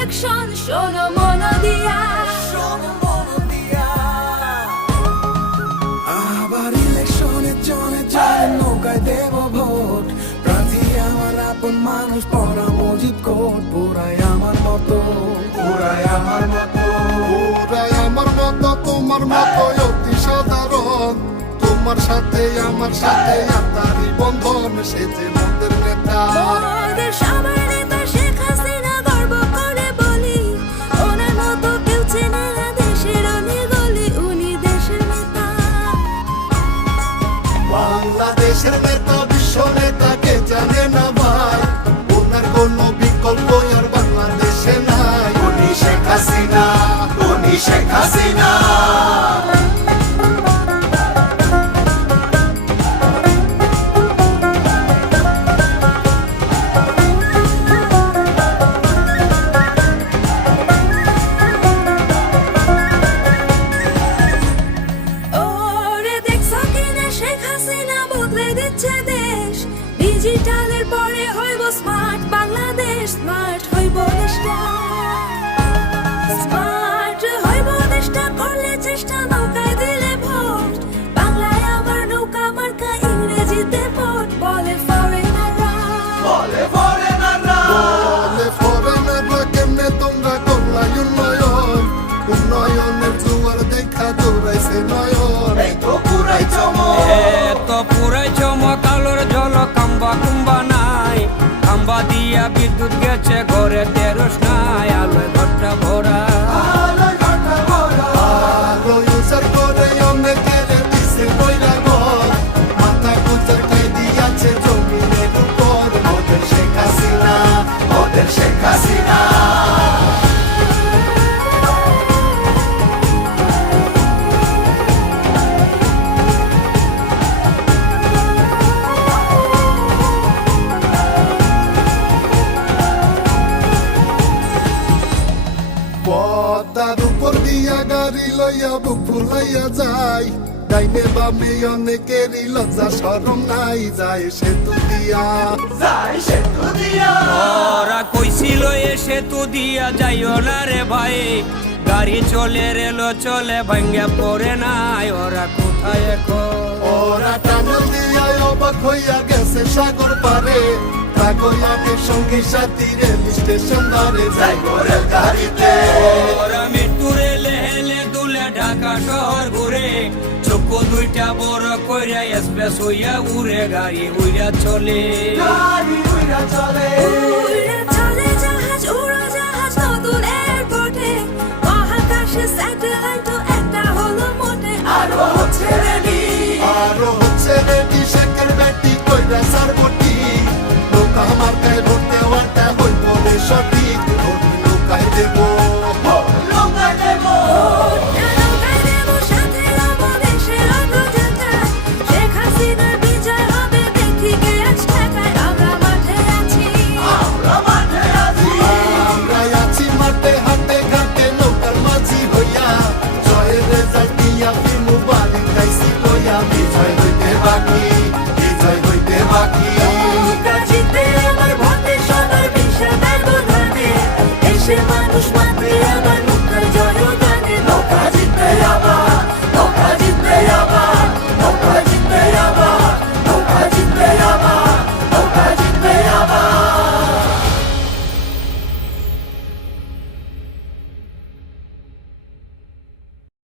Election শোনো মন দিয়া, আবার ইলেকশনের জনে জনে নৌকায় দেব ভোট। প্রার্থী আমার আপন মানুষ, পড়া মজিদ কোট। পুরাই আমার মতো, পুরাই আমার মতো, পুরাই আমার মতো, তোমার মতো অতি সাধারণ। তোমার সাথে আমার সাথে আত্মারি বন্ধন, সে যে মোদের নেতা। মোদের সবার নেতা শেখ হাসিনা, গর্ব করে বলি ওনার মতো কেউ চেনে না দেশের অনেক গলি, উনি দেশের নেতা। বাংলাদেশের নেতা, বিশ্ব নেতা কে জানে না ভাই, ওনার কোনো বিকল্প আর বাংলাদেশে নাই। উনি শেখ হাসিনা, উনি শেখ হাসিনা। ওরে দেখছো কিনা শেখ হাসিনা বদলে দিচ্ছে দেশ, ডিজিটালের পরে হইব স্মার্ট বাংলাদেশ, স্মার্ট হইব দেশটা, স্মার্ট হইব দেশটা, করলে চেষ্টা নৌকায় দিলে ভোট, বাংলায় আবার নৌকা মার্কা, ইংরেজিতে ভোট, বলে ফরেনাররা, বলে ফরেনাররা কেমনে তোমরা করলাই উন্নয়ন, উন্নয়নের জোয়ার দেখা দৌড়াইছে নয়ন। এই তো পুরাই চমক, এত পুরাই চমক, আলোর জল খাম্বা কুম্বা নাই, খাম্বা দিয়া বিদ্যুৎ গেছে ঘরে তেরস নাই, আলোয় ঘরটা ভরা। আলো ইউজার করে অনেকের দিছে কইরা ঘর, মাথা গুজার খাই দিয়াছে জমিনের উপর। ওদের শেখ হাসিনা, ওদের শেখ হাসিনা। পদ্মার উপর দিয়া গাড়ি লইয়া বুক ফুলাইয়া যায়, ডাইনে বামে অনেকেরই লজ্জা শরম নাই, যায় সেতু দিয়া, যায় সেতু দিয়া। ওরা কইছিল এ সেতু দিয়া যাইও না রে ভাই, গাড়ি চলে রেল চলে ভাঙ্গা পড়ে নাই, ওরা কোথায় এখন? ওরা টানেল দিয়া অবাক হইয়া গেছে সাগর পারে, তাগোয়াকে সঙ্গী সাথী রেল স্টেশন ধারে, যাই করে গাড়িতে। ওরা মৃত্যু রেলে হেলে দুলে ঢাকা শহর ঘুরে, চক্ষু দুইটা বড় কইরা এক্সপ্রেস হইয়া উড়ে, গাড়ি উইরা চলে, গাড়ি উইরা চলে। উড়ে চলে জাহাজ, উড়োজাহাজ নতুন এয়ারপোর্টে, মহাকাশে স্যাটেলাইটও একটা হলো মোটে, আরো